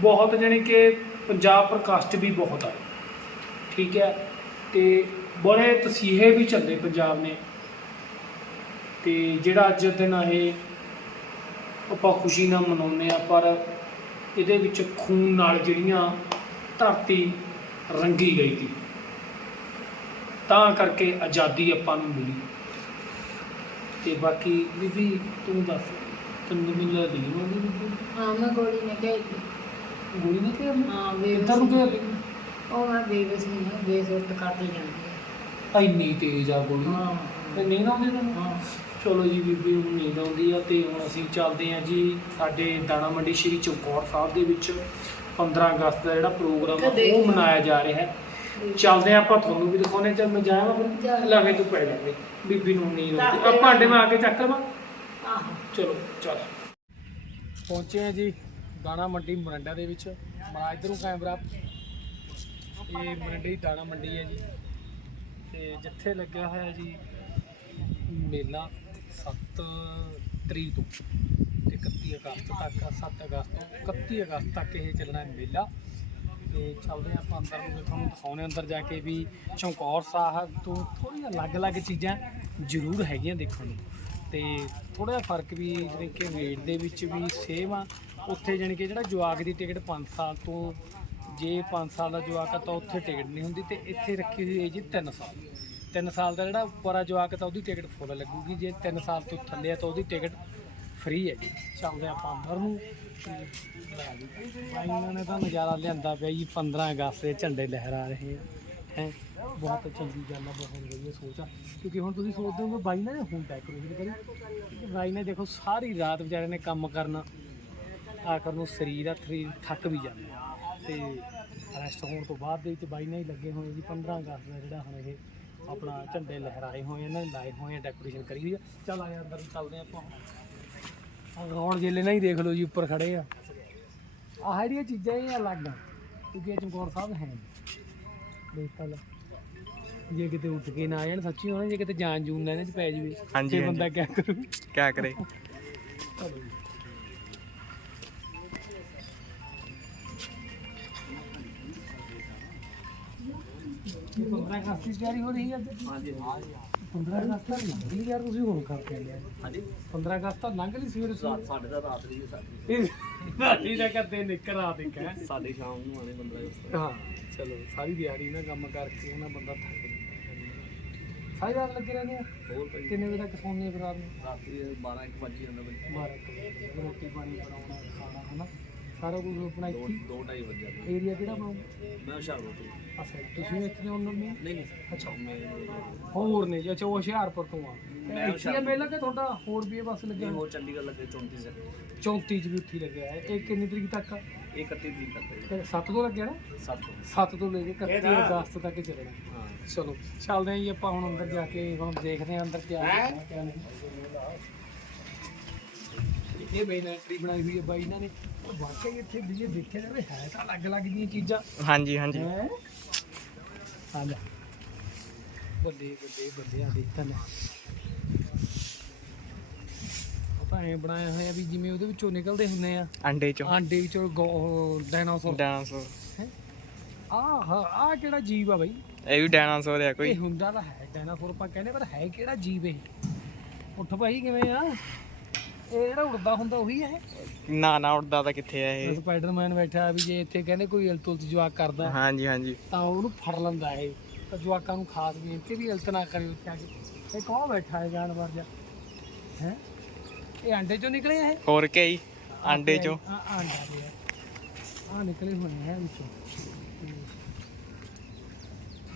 A: ਬਹੁਤ ਜਾਣੀ ਕਿ ਪੰਜਾਬ ਪਰ ਕਸ਼ਟ ਵੀ ਬਹੁਤ ਆ। ਠੀਕ ਹੈ, ਤੇ ਬੜੇ ਤਸੀਹੇ ਵੀ ਚੱਲੇ ਪੰਜਾਬ ਨੇ। ਤੇ ਜਿਹੜਾ ਅੱਜ ਦਿਨ ਇਹ ਆਪਾਂ ਖੁਸ਼ੀ ਨਾਲ ਮਨਾਉਂਦੇ ਆ ਪਰ ਇਹਦੇ ਵਿੱਚ ਖੂਨ ਨਾਲ ਜਿਹੜੀਆਂ ਧਰਤੀ ਰੰਗੀ ਗਈ ਸੀ ਤਾਂ ਕਰਕੇ ਆਜ਼ਾਦੀ ਆਪਾਂ ਨੂੰ ਮਿਲੀ। ਤੇ ਬਾਕੀ ਬੀਬੀ ਤੂੰ ਦੱਸ ਤੈਨੂੰ ਲੱਗਦੀ ਨਹੀਂ ਹੋਣੀ ਬੀਬੀ
C: ਹਾਂ ਮੈਂ ਗੋਲੀ ਨੇ ਕਹਿ
A: ਗੋਲੀ ਨੇ ਕਿਹਾ
C: ਹਾਂ
A: ਕਿੱਧਰ ਨੂੰ
C: ਬੇਬਸ
A: ਗਿਆ
C: ਉਹ ਮੈਂ ਬੇਬਸ ਨਹੀਂ ਹਾਂ ਬੇਸੁਰਤ ਕਰਦੀ ਜਾਂਦੀ।
A: ਇੰਨੀ ਤੇਜ਼ ਆ ਗੋਲੀ?
C: ਹਾਂ।
A: ਤੇ ਨੀਂਦ ਆਉਂਦੀ ਤੈਨੂੰ?
C: ਹਾਂ।
A: ਚਲੋ ਜੀ ਬੀਬੀ ਨੂੰ ਨੀਂਦ ਆਉਂਦੀ ਆ ਤੇ ਹੁਣ ਅਸੀਂ ਚੱਲਦੇ ਹਾਂ ਜੀ ਸਾਡੇ ਦਾਣਾ ਮੰਡੀ ਸ਼੍ਰੀ ਚਮਕੌਰ ਸਾਹਿਬ ਦੇ ਵਿੱਚ। 15 ਅਗਸਤ ਦਾ ਜਿਹੜਾ ਪ੍ਰੋਗਰਾਮ ਆ। ਉਹ ਮਨਾਇਆ ਜਾ ਰਿਹਾ ਹੈ। ਚੱਲਦੇ ਆ ਆਪਾਂ ਤੁਹਾਨੂੰ ਵੀ ਦਿਖਾਉਣੇ ਚੱਲ ਮੈਂ ਜਾਇਆ ਵਾ
C: ਜਾ।
A: ਲਾ ਕੇ ਤੂੰ ਪੈ ਜਾ ਬਈ। ਬੀਬੀ ਨੂੰ ਨੀਂਦ ਆਉਂਦੀ। ਆ ਭਾਂਡੇ ਮੈਂ ਆ ਕੇ ਚੱਕ ਲਵਾਂ।
C: ਆਹੋ।
A: ਚਲੋ ਚੱਲ। ਪਹੁੰਚੇ ਆ ਜੀ ਦਾਣਾ ਮੰਡੀ ਮਰੰਡਾ ਦੇ ਵਿੱਚ। ਮਾ ਇਧਰੋਂ ਕੈਮਰਾ। ਇਹ ਮਰੰਡੇ ਦੀ ਦਾਣਾ ਮੰਡੀ ਹੈ ਜੀ। ਤੇ ਜਿੱਥੇ ਲੱਗਿਆ ਹੋਇਆ ਜੀ ਮੇਲਾ। 7 ਤਰੀਕ ਤੋਂ ਤੇ 31 ਅਗਸਤ ਤੱਕ 7 ਅਗਸਤ ਤੋਂ 31 ਅਗਸਤ ਤੱਕ ਇਹ ਚੱਲਣਾ ਹੈ ਮੇਲਾ। ਤੇ ਚੱਲਦੇ ਹਾਂ ਆਪਾਂ ਅੰਦਰ ਨੂੰ ਤੇ ਤੁਹਾਨੂੰ ਦਿਖਾਉਣੇ ਅੰਦਰ ਜਾ ਕੇ ਵੀ ਚੌਂਕੌਰ ਸਾਹਿਬ ਤੋਂ ਥੋੜ੍ਹੀਆਂ ਅਲੱਗ-ਅਲੱਗ ਚੀਜ਼ਾਂ ਜ਼ਰੂਰ ਹੈਗੀਆਂ ਦੇਖਣ ਨੂੰ। ਤੇ ਥੋੜਾ ਜਿਹਾ ਫ਼ਰਕ ਵੀ ਜਿਵੇਂ ਕਿ ਰੇਟ ਦੇ ਵਿੱਚ ਵੀ ਸੇਮ ਆ। ਉੱਥੇ ਜਾਣੀ ਕਿ ਜਿਹੜਾ ਜਵਾਕ ਦੀ ਟਿਕਟ 5 ਸਾਲ ਤੋਂ ਜੇ 5 ਸਾਲ ਦਾ ਜਵਾਕ ਆ ਤਾਂ ਉੱਥੇ ਟਿਕਟ ਨਹੀਂ ਹੁੰਦੀ ਤੇ ਇੱਥੇ ਰੱਖੀ ਹੋਈ ਹੈ ਜੀ 3 ਸਾਲ। 3 ਸਾਲ ਦਾ ਜਿਹੜਾ ਉੱਪਰ ਆ ਜਵਾਕ, ਤਾਂ ਉਹਦੀ ਟਿਕਟ ਫੁੱਲ ਲੱਗੂਗੀ। ਜੇ 3 ਸਾਲ ਤੋਂ ਥੱਲੇ ਆ, ਤਾਂ ਉਹਦੀ ਟਿਕਟ ਫ੍ਰੀ ਹੈ ਜੀ। ਚੱਲਦੇ ਆਪਾਂ ਅੰਦਰ ਨੂੰ ਤੇ ਨੇ ਤਾਂ ਨਜ਼ਾਰਾ ਲਿਆਂਦਾ ਪਿਆ ਜੀ 15 ਅਗਸਤ ਦੇ ਝੰਡੇ ਲਹਿਰਾ ਰਹੇ ਆ। ਹੈ, ਬਹੁਤ ਚੰਗੀ ਗੱਲ ਆ, ਬਹੁਤ ਵਧੀਆ ਸੋਚ ਆ। ਕਿਉਂਕਿ ਹੁਣ ਤੁਸੀਂ ਸੋਚਦੇ ਹੋ ਕਿ ਬਾਈ ਨੇ ਹੁਣ ਡੈਕੋਰੇਸ਼ਨ ਕਰੀ। ਬਾਈ ਨੇ ਦੇਖੋ, ਸਾਰੀ ਰਾਤ ਵਿਚਾਰੇ ਨੇ ਕੰਮ ਕਰਨਾ ਆਖਰ ਨੂੰ ਸਰੀਰ ਆ, ਸਰੀਰ ਥੱਕ ਵੀ ਜਾਂਦਾ ਤੇ ਰੈਸਟ ਹੋਣ ਤੋਂ ਬਾਅਦ ਦੇ ਵਿੱਚ ਬਾਈ ਨੇ ਹੀ ਲੱਗੇ ਹੋਏ ਜੀ 15 ਅਗਸਤ ਦਾ ਜਿਹੜਾ ਹੁਣ ਇਹ ਆਪਣਾ ਝੰਡੇ ਲਹਿਰਾਏ ਹੋਏ ਇਹਨਾਂ ਨੇ ਲਾਏ ਹੋਏ ਆ ਡੈਕੋਰੇਸ਼ਨ ਕਰੀ ਹੋਈ ਆ। ਚੱਲ ਆ ਅੰਦਰ ਚੱਲਦੇ ਆਪਾਂ। ਰੌਣ ਜੇਲੇ ਨਾਲ ਹੀ ਦੇਖ ਲਓ ਜੀ ਉੱਪਰ ਖੜੇ ਆ। ਆਹ ਜਿਹੜੀਆਂ ਚੀਜ਼ਾਂ ਇਹ ਅਲੱਗ ਆ। ਕਿਉਂਕਿ ਇਹ ਚਮਕੌਰ ਸਾਹਿਬ ਹੈ ਦੇਖ ਤਾਂ ਲੈ। ਜੇ ਕਿਤੇ ਉੱਠ ਕੇ ਨਾ ਜਾਣ ਸੱਚੀ ਹੋਣਾ ਜੇ ਕਿਤੇ ਜਾਨ ਜੂਨ ਨਾ ਇਹਨਾਂ ਚ ਪੈ ਜਵੇ।
D: ਹਾਂਜੀ,
A: ਤੇ
D: ਹਾਂਜੀ।
A: ਬੰਦਾ ਕਿਆ ਕਰੂ।
D: ਕਿਆ ਕਰੇ।
A: ਚਲੋ ਜੀ। 15 ਅਗਸਤ ਦੀ ਤਿਆਰੀ ਹੋ ਰਹੀ ਹੈ ਅੱਜ। ਹਾਂਜੀ 15 ਅਗਸਤ ਤਾਂ ਲੰਘ ਗਈ ਯਾਰ ਤੁਸੀਂ ਹੁਣ ਕਰ ਕੇ ਲਿਆ ਹਾਂਜੀ। 15 ਅਗਸਤ ਤਾਂ ਲੰਘ ਲਈ ਸਵੇਰੇ ਸਵੇਰੇ।
E: ਸਾਡੇ ਦਾ ਰਾਤ ਦੀ ਸਾਡੀ
A: ਇਹ ਰਾਤੀ ਦਾ ਕਰਦੇ ਨਿਕਰ ਰਾਤ ਇੱਕ ਹੈ।
E: ਸਾਡੇ ਸ਼ਾਮ ਨੂੰ ਆਣੇ 15 ਅਗਸਤ
A: ਹਾਂ। ਚਲੋ ਸਾਰੀ ਦਿਹਾੜੀ ਨਾ ਕੰਮ ਕਰਕੇ ਨਾ ਬੰਦਾ ਥੱਕ ਜਾਂਦਾ। ਸਾਰੀ ਰਾਤ ਲੱਗੇ ਰਹਿੰਦੇ ਆ
E: ਹੋਰ ਭਾਈ।
A: ਕਿੰਨੇ ਵਜੇ ਤੱਕ ਸੌਂਦੇ ਆ ਫਿਰ ਰਾਤ ਨੂੰ?
E: ਰਾਤੀ 12 1 ਵਜੇ ਜਾਂਦਾ
A: ਕੁ ਵਜੇ ਤੱਕ। ਰੋਟੀ ਪਾਣੀ ਬਣਾਉਣਾ ਖਾਣਾ ਹਨਾ? ਸਾਰਾ ਕੁਝ ਆਪਣਾ
E: ਦੋ
A: ਇੱਥੇ
E: 2 2:30 ਵਜੇ
A: ਏਰੀਆ ਕਿਹੜਾ ਬਣਾਉਂ
E: ਮੈਂ ਹੁਸ਼ਿਆਰਪੁਰ ਤੋਂ।
A: ਅੱਛਾ ਤੁਸੀਂ ਇੱਥੇ ਦੇ ਓਨਰ ਨੇ
E: ਨਹੀਂ ਨਹੀਂ।
A: ਅੱਛਾ।
E: ਮੈਂ
A: ਹੋਰ ਨੇ ਜੀ ਅੱਛਾ ਉਹ ਹੁਸ਼ਿਆਰਪੁਰ ਤੋਂ ਆ।
E: ਮੈਂ
A: ਇੱਥੇ ਹੀ ਮੇਲਾ ਕਿ ਤੁਹਾਡਾ ਹੋਰ ਵੀ ਇਹ ਬੱਸ ਲੱਗਿਆ?
E: ਹੋਰ ਚੰਡੀਗੜ੍ਹ ਲੱਗੇ 34 ਸੇ
A: 34 ਚ ਵੀ ਉੱਥੇ ਹੀ ਲੱਗਿਆ ਹੈ। ਇਹ ਕਿੰਨੀ ਤਰੀਕ ਤੱਕ ਆ?
E: ਇਹ 31 ਤਰੀਕ ਤੱਕ ਹੈ
A: ਤੇ 7 ਤੋਂ ਲੱਗਿਆ ਨਾ?
E: 7 ਤੋਂ।
A: 7 ਤੋਂ ਲੈ ਕੇ 31 ਅਗਸਤ ਤੱਕ ਚੱਲਣਾ।
E: ਹਾਂ।
A: ਚਲੋ ਚੱਲਦੇ ਹਾਂ ਜੀ ਆਪਾਂ ਹੁਣ ਅੰਦਰ ਜਾ ਕੇ ਹੁਣ ਦੇਖਦੇ ਹਾਂ ਅੰਦਰ ਕਿਆ ਹੈ? ਕਿਆ ਨਹੀਂ। ਇਹ ਬੈਨਰੀ ਬਣਾਈ ਹੋਈ ਹੈ ਬਾਈ ਇਹਨਾਂ ਨੇ। ਵਾਕਈ ਇੱਥੇ ਵੀ ਇਹ ਦੇਖਿਆ ਜਾਵੇ ਹੈ ਤਾਂ ਅਲੱਗ-ਅਲੱਗ ਦੀਆਂ ਚੀਜ਼ਾਂ।
D: ਹਾਂਜੀ ਹਾਂਜੀ।
A: ਹੈ? ਆ ਲੈ। ਬੱਲੇ ਬੱਲੇ ਬੱਲੇ ਆ ਦੇਖ ਤਾਂ ਲੈ ਉਹ ਤਾਂ ਐਂ ਬਣਾਇਆ ਹੋਇਆ ਵੀ ਜਿਵੇਂ ਉਹਦੇ ਵਿੱਚੋਂ ਨਿਕਲਦੇ ਹੁੰਦੇ ਆ।
D: ਅੰਡੇ ਚੋਂ।
A: ਆਂਡੇ ਵਿੱਚੋਂ ਡਾਇਨਾਸੌਰ।
D: ਡਾਇਨਾਸੌਰ।
A: ਆਹ ਹਾਂ? ਆਹ ਕਿਹੜਾ ਜੀਵ ਆ ਬਾਈ?
D: ਇਹ ਵੀ ਡਾਇਨਾਸੌਰ ਆ ਕੋਈ।
A: ਇਹ ਹੁੰਦਾ ਤਾਂ ਹੈ ਡਾਇਨਾਸੌਰ ਆਪਾਂ ਕਹਿੰਦੇ ਪਰ ਹੈ ਕਿਹੜਾ ਜੀਵ ਇਹ? ਉੱਠ ਭਾਈ ਕਿਵੇਂ ਆ? ਇਹ ਜਿਹੜਾ ਉੜਦਾ ਹੁੰਦਾ ਉਹੀ ਹੈ
D: ਨਾ ਨਾ ਉੱਡਦਾ ਤਾਂ ਕਿੱਥੇ ਆ ਇਹ?
A: ਸਪਾਈਡਰਮੈਨ ਬੈਠਾ ਵੀ ਜੇ ਇੱਥੇ ਕਹਿੰਦੇ ਕੋਈ ਇਲਤੁਲਤ ਜਵਾਕ ਕਰਦਾ
D: ਹਾਂਜੀ ਹਾਂਜੀ।
A: ਤਾਂ ਉਹਨੂੰ ਫੜ ਲੈਂਦਾ ਇਹ। ਤਾਂ ਜਵਾਕਾਂ ਨੂੰ ਖਾਸ ਬੇਨਤੀ ਵੀ ਇਲਤ ਨਾ ਕਰਿਓ ਇੱਥੇ ਆ ਕੇ। ਇਹ ਕੌਣ ਬੈਠਾ ਹੈ ਜਾਨਵਰ ਜਿਹਾ? ਹੈ? ਇਹ ਅੰਡੇ ਚੋਂ ਨਿਕਲੇ ਇਹ?
D: ਹੋਰ ਕਈ ਅੰਡੇ ਚੋਂ।
A: ਅੰਡਾ ਦੇ ਆ। ਨਿਕਲੇ ਹੋਏ ਹੈ ਵਿੱਚੋਂ।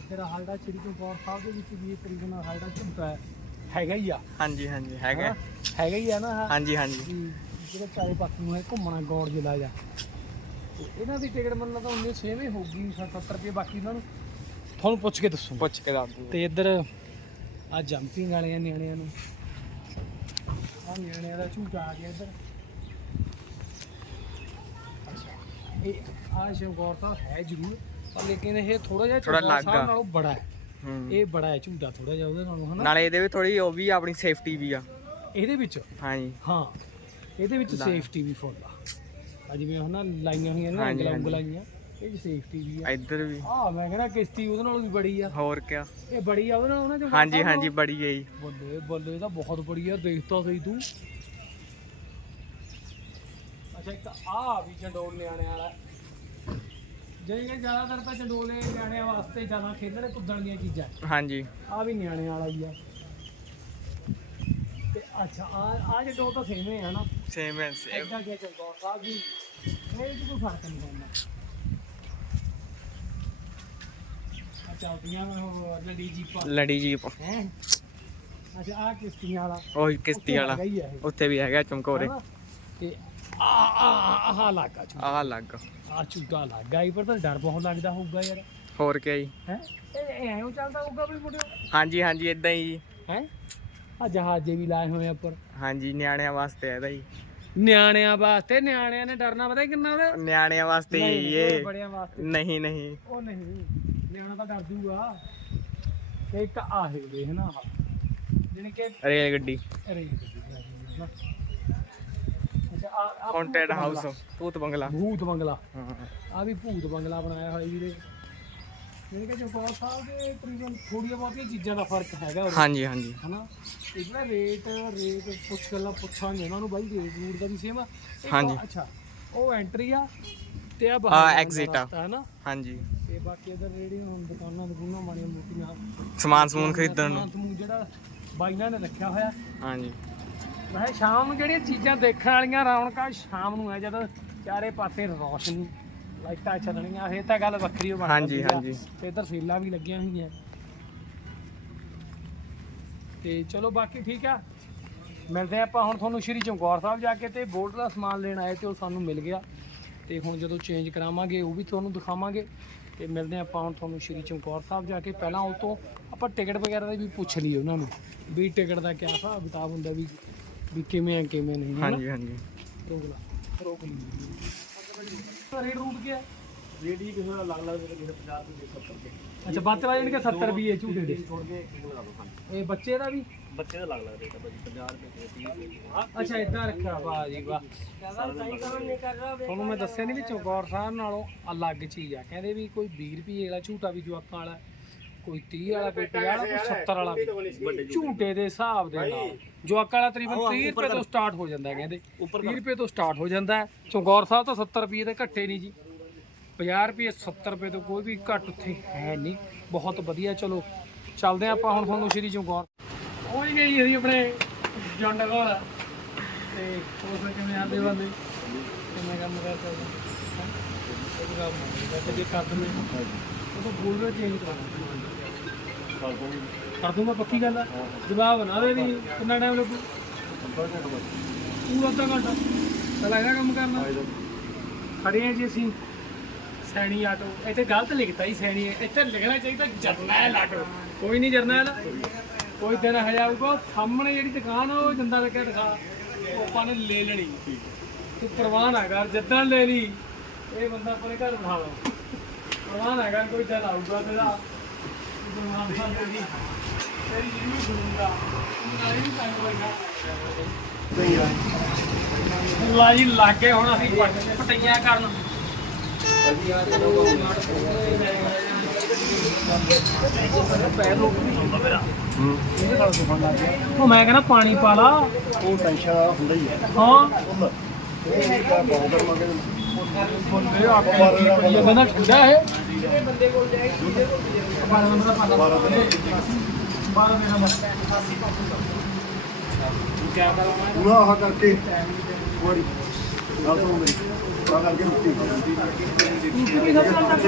A: ਤੇਰਾ ਹਾਲਡਾ ਚਿੜੀ ਤੋਂ ਪੌਰ ਸਾਹਿਬ ਦੇ ਵਿੱਚ ਵੀ ਤਰੀਕੇ ਨਾਲ ਹਾਲਡਾ ਝੁੰਟਾ ਹੈ। ਹੈਗਾ ਹੀ ਆ।
D: ਹਾਂਜੀ ਹਾਂਜੀ ਹੈਗਾ?
A: ਹੈਗਾ ਹੀ ਆ ਨਾ ਆਹ।
D: ਹਾਂਜੀ ਹਾਂਜੀ।
A: ਜਿਹੜਾ ਚਾਰੇ ਪਾਸੇ ਨੂੰ ਹੈ ਘੁੰਮਣਾ ਗੌੜ ਜਿਲਾ ਜਾ ਤੇ ਇਹਨਾਂ ਦੀ ਟਿਕਟ ਮੰਨ ਲਾ ਤਾਂ ਉਹਨੇ ਸੇਮ ਹੀ ਹੋਊਗੀ 70 ਰੁਪਏ ਬਾਕੀ ਇਹਨਾਂ ਨੂੰ। ਤੁਹਾਨੂੰ ਪੁੱਛ ਕੇ ਦੱਸੂ
D: ਪੁੱਛ ਕੇ ਦੱਸ
A: ਤੇ ਇੱਧਰ ਆ ਜੰਪਿੰਗ ਵਾਲਿਆਂ ਨਿਆਣਿਆਂ ਨੂੰ। ਆ ਨਿਆਣਿਆਂ ਦਾ ਝੂਟਾ ਆ ਗਿਆ ਇੱਧਰ। ਅੱਛਾ ਇਹ ਆ ਸ਼ਿਵਗੌਰ ਸਾਹਿਬ ਹੈ ਜ਼ਰੂਰ ਪਰ ਲੇਕਿਨ ਇਹ ਥੋੜਾ ਜਿਹਾ ਸਾਹਿਬ
D: ਆ।
A: ਨਾਲੋਂ ਬੜਾ ਹੂੰ। ਇਹ ਬੜਾ ਹੈ ਝੂਟਾ ਥੋੜਾ ਜਿਹਾ ਉਹਦੇ ਨਾਲੋਂ ਹਨਾ?
D: ਨਾਲੇ ਇਹਦੇ ਵੀ ਥੋੜੀ ਉਹ ਵੀ ਆਪਣੀ ਸੇਫਟੀ ਵੀ ਆ।
A: ਇਹਦੇ ਵਿੱਚ?
D: ਹਾਂਜੀ।
A: ਹਾਂ ਇਹਦੇ ਵਿੱਚ ਸੇਫਟੀ ਵੀ ਫੁੱਲ ਆ। ਜਿਵੇਂ ਹਨਾ ਲਾਈਆਂ ਹੋਈਆਂ ਨੇ। ਉਂਗਲਾਂ ਜਿਹੀਆਂ ਇਹ ਚ ਸੇਫਟੀ ਵੀ ਆ।
D: ਇੱਧਰ ਵੀ।
A: ਆ ਮੈਂ ਕਹਿੰਦਾ ਕਿਸ਼ਤੀ ਉਹਦੇ ਨਾਲੋਂ ਵੀ ਬੜੀ ਆ।
D: ਹੋਰ ਕਿਆ।
A: ਇਹ ਬੜੀ ਆ ਉਹਦੇ ਨਾਲ ਉਹਨਾਂ ਚ
D: ਹਾਂਜੀ ਹਾਂਜੀ ਬੜੀ ਹੈ ਜੀ।
A: ਬੱਲੇ ਬੱਲੇ ਤਾਂ ਬਹੁਤ ਬੜੀ ਆ ਦੇਖਤਾ ਸਹੀ ਤੂੰ। ਅੱਛਾ ਇੱਕ ਆ ਵੀ ਚੰਡੋਲ ਨਿਆਣਿਆਂ ਵਾਲਾ। ਜਿਹੜੇ ਜ਼ਿਆਦਾਤਰ ਤਾਂ ਚੰਡੋਲੇ ਨਿਆਣਿਆਂ ਵਾਸਤੇ ਜ਼ਿਆਦਾ ਖੇਡਣ ਕੁੱਦਣ ਦੀਆਂ ਚੀਜ਼ਾਂ।
D: ਹਾਂਜੀ।
A: ਆ ਵੀ ਨਿਆਣਿਆਂ ਵਾਲਾ ਹੀ ਆ। ਤੇ ਅੱਛਾ ਆ ਆ ਚੰਡੋਲ ਤਾਂ ਸੇਮ ਹੀ ਨਾ।
D: ਸੇਮ ਹੈ ਸੇਮ
A: ਐਡਾ ਕਿ ਚੰਡੋਲ ਸਾਹਿਬ ਜੀ ਇਹ 'ਚ ਕੋਈ ਫ਼ਰਕ ਨਹੀਂ ਪੈਂਦਾ। ਚੱਲਦੀਆਂ ਉਹ ਲੜੀ ਜੀਪਾਂ।
D: ਲੜੀ ਜੀਪ।
A: ਹੈ? ਅੱਛਾ ਆ ਕਿਸ਼ਤੀਆਂ ਵਾਲਾ।
D: ਉਹੀ ਕਿਸ਼ਤੀ ਵਾਲਾ। ਉੱਥੇ ਵੀ ਹੈਗਾ ਚਮਕੌਰੇ?
A: ਤੇ ਆਹ ਲੱਗਾ ਚੂ
D: ਆਹ ਲੱਗ।
A: ਆ ਚੂਟਾ ਲੱਗਾ ਹੀ ਪਰ ਤਾਂ ਡਰ ਬਹੁਤ ਲੱਗਦਾ ਹੋਊਗਾ ਯਾਰ।
D: ਹੋਰ ਕਿਆ ਜੀ?
A: ਹੈ? ਇਹ ਐਂ ਚੱਲਦਾ ਹੋਊਗਾ ਵੀ ਮੁੰਡਿਓ?
D: ਹਾਂਜੀ ਹਾਂਜੀ ਇਦਾਂ ਹੀ ਜੀ।
A: ਹੈ? ਆ ਜਹਾਜ਼ੇ ਵੀ ਲਾਏ ਹੋਏ ਆ ਉੱਪਰ।
D: ਹਾਂਜੀ ਨਿਆਣਿਆਂ ਵਾਸਤੇ ਆ ਇਹਦਾ ਜੀ।
A: ਨਿਆਣਿਆਂ ਵਾਸਤੇ? ਨਿਆਣਿਆਂ ਨੇ ਡਰਨਾ ਪਤਾ ਕਿੰਨਾ ਉਹਦਾ?
D: ਨਿਆਣਿਆਂ ਵਾਸਤੇ ਹੀ
A: ਨਹੀਂ,
D: ਇਹ।
A: ਬੜਿਆਂ ਵਾਸਤੇ।
D: ਨਹੀਂ ਨਹੀਂ।
A: ਉਹ ਨਹੀਂ ਨਿਆਣਾ ਤਾਂ ਡਰ ਜੂਗਾ। ਤੇ ਇੱਕ ਆਹ ਵੇ ਹਨਾ ਆਹ। ਜਿਹਨੇ ਕਿ
D: ਰੇਲ ਗੱਡੀ।
A: ਅਰੇ ਆ
D: ਹੌਂਟਡ ਹਾਊਸ। ਭੂਤ ਬੰਗਲਾ।
A: ਭੂਤ ਬੰਗਲਾ। ਆ ਵੀ ਭੂਤ ਬੰਗਲਾ ਬਣਾਇਆ ਹੋਇਆ ਵੀਰੇ। ਜਿਹੜੇ ਕਿ ਚੌਪਾਲ ਸਾਹਿਬ ਦੇ ਤਕਰੀਬਨ ਥੋੜੀਆਂ ਬਹੁਤੀਆਂ ਚੀਜ਼ਾਂ ਦਾ ਫ਼ਰਕ ਹੈਗਾ
D: ਹਾਂਜੀ ਹਾਂਜੀ।
A: ਹਨਾ? ਇਹ ਜਿਹੜਾ ਰੇਟ ਰੇਟ ਪੁੱਛ ਗੱਲਾਂ ਪੁੱਛਾਂਗੇ ਉਹਨਾਂ ਨੂੰ ਬਾਈ ਰੇਟ ਰੂਟ ਦਾ ਵੀ ਸੇਮ ਆ।
D: ਹਾਂਜੀ।
A: ਅੱਛਾ ਉਹ ਐਂਟਰੀ ਆ ਤੇ ਆ
D: ਹਾਂ,
A: ਬਾਹਰ
D: exit ਆ।
A: ਹੈ ਨਾ
D: ਹਾਂਜੀ।
A: ਤੇ ਬਾਕੀ ਅਦਰ ਰੇੜੀਆਂ ਹੁਣ ਦੁਕਾਨਾਂ ਦੁਕਾਨਾਂ ਮਾੜੀਆਂ ਮੋਟੀਆਂ
D: ਸਮਾਨ ਸਮੂਨ ਖਰੀਦਣ ਨੂੰ।
A: ਜਿਹੜਾ ਬਾਈਆਂ ਨੇ ਰੱਖਿਆ ਹੋਇਆ।
D: ਹਾਂਜੀ।
A: ਵੈਸੇ ਸ਼ਾਮ ਨੂੰ ਜਿਹੜੀਆਂ ਚੀਜ਼ਾਂ ਦੇਖਣ ਵਾਲੀਆਂ ਰੌਣਕਾਂ ਸ਼ਾਮ ਨੂੰ ਹੈ ਜਦੋਂ ਚਾਰੇ ਪਾਸੇ ਰੌਸ਼ਨੀ ਲਾਈਟਾਂ ਚੱਲਣੀਆਂ ਇਹ ਤਾਂ ਗੱਲ ਵੱਖਰੀ ਹੋ
D: ਹਾਂਜੀ, ਹਾਂਜੀ।
A: ਤੇ ਇੱਧਰ ਸੇਲਾਂ ਵੀ ਲੱਗੀਆਂ ਹੋਈਆਂ। ਤੇ ਚਲੋ ਬਾਕੀ ਠੀਕ ਆ। ਮਿਲਦੇ ਆ ਆਪਾਂ ਹੁਣ ਤੁਹਾਨੂੰ ਸ਼੍ਰੀ ਚਮਕੌਰ ਸਾਹਿਬ ਜਾ ਕੇ ਤੇ ਬੋਲਟ ਦਾ ਸਮਾਨ ਲੈਣ ਆਏ ਤੇ ਉਹ ਸਾਨੂੰ ਮਿਲ ਗਿਆ। ਤੇ ਹੁਣ ਜਦੋਂ ਚੇਂਜ ਕਰਾਵਾਂਗੇ ਉਹ ਵੀ ਤੁਹਾਨੂੰ ਦਿਖਾਵਾਂਗੇ। ਤੇ ਮਿਲਦੇ ਆ ਆਪਾਂ ਹੁਣ ਤੁਹਾਨੂੰ ਸ਼੍ਰੀ ਚਮਕੌਰ ਸਾਹਿਬ ਜਾ ਕੇ। ਪਹਿਲਾਂ ਉਹ ਤੋਂ ਆਪਾਂ ਟਿਕਟ ਵਗੈਰਾ ਦੀ ਵੀ ਪੁੱਛ ਲਈਏ ਉਹਨਾਂ ਨੂੰ। ਵੀ ਟਿਕਟ ਦਾ ਕਿਆ ਹਿਸਾਬ ਕਿਤਾਬ ਹੁੰਦਾ ਵੀ ਵੀ ਕਿਵੇਂ ਆ ਕਿਵੇਂ ਨਹੀਂ ਹਨਾ?
D: ਹਾਂਜੀ ਹਾਂਜੀ।
A: ਰੋਕ ਲਾ। ਰੋਕ ਲਈ। ਰੇਟ ਰੂਟ ਕੀ ਹੈ
E: ਰੇਡੀ ਕਿਸੇ ਦਾ ਲੱਗ ਲੱਗ ਕਿਸੇ 50 ਤੋਂ 70 ਦੇ।
A: ਅੱਛਾ ਬੱਤ ਵਾਲੇ ਜਾਣੀ ਕਿ 70 ਰੁਪਏ ਝੂਟੇ ਦੇ?
E: ਛੋੜ ਕੇ ਇੱਕ ਲਗਾ ਦੋ ਖਾਣ
A: ਇਹ ਬੱਚੇ ਦਾ ਵੀ?
E: ਬੱਚੇ ਦਾ ਲੱਗ ਲੱਗ ਰੇਟ ਆ ਭਾਜੀ 50 ਰੁਪਏ ਕਿਸੇ 30 ਰੁਪਏ
A: ਅੱਛਾ ਇਦਾਂ ਰੱਖਿਆ ਵਾਹ ਜੀ ਵਾਹ। ਤੁਹਾਨੂੰ ਮੈਂ ਦੱਸਿਆ ਨਹੀਂ ਵੀ ਚੌਗੌਰ ਸਾਹਿਬ ਨਾਲੋਂ ਅਲੱਗ ਚੀਜ਼ ਆ। ਕਹਿੰਦੇ ਵੀ ਕੋਈ 20 ਰੁਪਏ ਵਾਲਾ ਝੂਟਾ ਵੀ ਜਵਾਕਾਂ ਵਾਲਾ। ਕੋਈ 30 ਵਾਲਾ 50 ਵਾਲਾ ਕੋਈ 70 ਵਾਲਾ ਵੀ ਝੂਟੇ ਦੇ ਹਿਸਾਬ ਦੇ ਨਾਲ। ਜਵਾਕਾਂ ਵਾਲਾ ਤਕਰੀਬਨ 30 ਰੁਪਏ ਤੋਂ ਸਟਾਰਟ ਹੋ ਜਾਂਦਾ ਹੈ ਕਹਿੰਦੇ 30 ਰੁਪਏ ਤੋਂ ਸਟਾਰਟ ਹੋ ਜਾਂਦਾ ਹੈ। ਚੌਗੌਰ ਸਾਹਿਬ ਤਾਂ 70 ਰੁਪਏ ਦੇ ਘੱਟੇ ਨਹੀਂ ਜੀ। 50 ਰੁਪਏ 70 ਰੁਪਏ ਤੋਂ ਕੋਈ ਵੀ ਘੱਟ ਉੱਥੇ ਹੈ ਨਹੀਂ। ਬਹੁਤ ਵਧੀਆ ਚਲੋ। ਚੱਲਦੇ ਹਾਂ ਆਪਾਂ ਹੁਣ ਤੁਹਾਨੂੰ ਸ਼੍ਰੀ ਚੌਗੌਰ ਉਹ ਹੀ ਗਈ ਅਸੀਂ ਆਪਣੇ ਜੰਡ ਕੋਲ। ਤੇ ਉਸ ਵਿੱਚ ਕਿਵੇਂ ਆਂਦੇ ਬੰਦੇ? ਕਿਵੇਂ ਕੰਮ ਕਰ ਸਕਦੇ ਹੈਂ? ਉਹ ਕੰਮ ਜੇ ਕਰ ਦਿੰਦੇ ਉਹ ਤਾਂ ਬੋਲ ਰਿਹਾ ਚੇਂਜ ਕਰਾਉਣਾ ਕਰ ਦੂੰਗਾ ਪੱਕੀ ਗੱਲ ਆ। ਜਵਾਬ ਨਾ ਦੇ ਵੀ ਕਿੰਨਾ ਟਾਈਮ ਲੱਗੂ। ਪੂਰਾ ਅੱਧਾ ਘੰਟਾ। ਤਾਂ ਲੱਗਦਾ ਕੰਮ ਕਰਨਾ। ਖੜੇ ਆ ਜੀ ਅਸੀਂ। ਸੈਣੀ ਆਟੋ। ਇੱਥੇ ਗਲਤ ਲਿਖਤਾ ਹੀ ਸੈਣੀ। ਇੱਥੇ ਲਿਖਣਾ ਚਾਹੀਦਾ ਜਰਨੈਲ ਆਟੋ। ਕੋਈ ਨਹੀਂ ਜਰਨੈਲ। ਕੋਈ ਦਿਨ ਹਜਾਊਗਾ ਸਾਹਮਣੇ ਜਿਹੜੀ ਦੁਕਾਨ ਆ ਉਹ ਜੰਦਾ ਲੱਗਿਆ ਦਿਖਾ। ਆਪਾਂ ਨੇ ਲੈ ਲੈਣੀ। ਤੂੰ ਪ੍ਰਵਾਹ ਨਾ ਕਰ ਜਿੱਦਾਂ ਲੈ ਲਈ। ਇਹ ਬੰਦਾ ਆਪਣੇ ਘਰ ਬਿਠਾ ਲਓ। ਪ੍ਰਵਾਹ ਨਾ ਕਰ ਕੋਈ ਦਿਨ ਆਊਗਾ ਤੇਰਾ। ਲਾ ਜੀ ਲੱਗੇ ਹੁਣ ਅਸੀਂ ਪਟ- ਪਟਈਆਂ ਕਰਨ। ਉਹ ਮੈਂ ਕਹਿੰਦਾ ਪਾਣੀ ਪਾ ਲਾ।
E: ਉਹ ਟੈਨਸ਼ਨ ਹੁੰਦਾ ਹੀ ਹੈ।
A: ਹਾਂ।
E: ਇਹ ਤਾਂ ਬਹੁਤ ਗਰਮ ਆ
A: ਬੰਦੇ ਆ ਕੇ ਬੜੀ ਬੰਦਾ ਠੰਡਾ ਹੈ ਬਾਰਾਂ ਨੰਬਰ ਦਾ ਪਾਲਾ ਬਾਰਾਂ ਮੇਰਾ ਬਸ ਕਿਆ ਕਰਾਂ
E: ਪੂਰਾ ਆਹ ਕਰਕੇ ਵਾਰੀ। ਗੱਲ ਸੁਣੋ ਮੇਰੀ। ਤਾਂ ਕਰਕੇ ਰੁਕੀ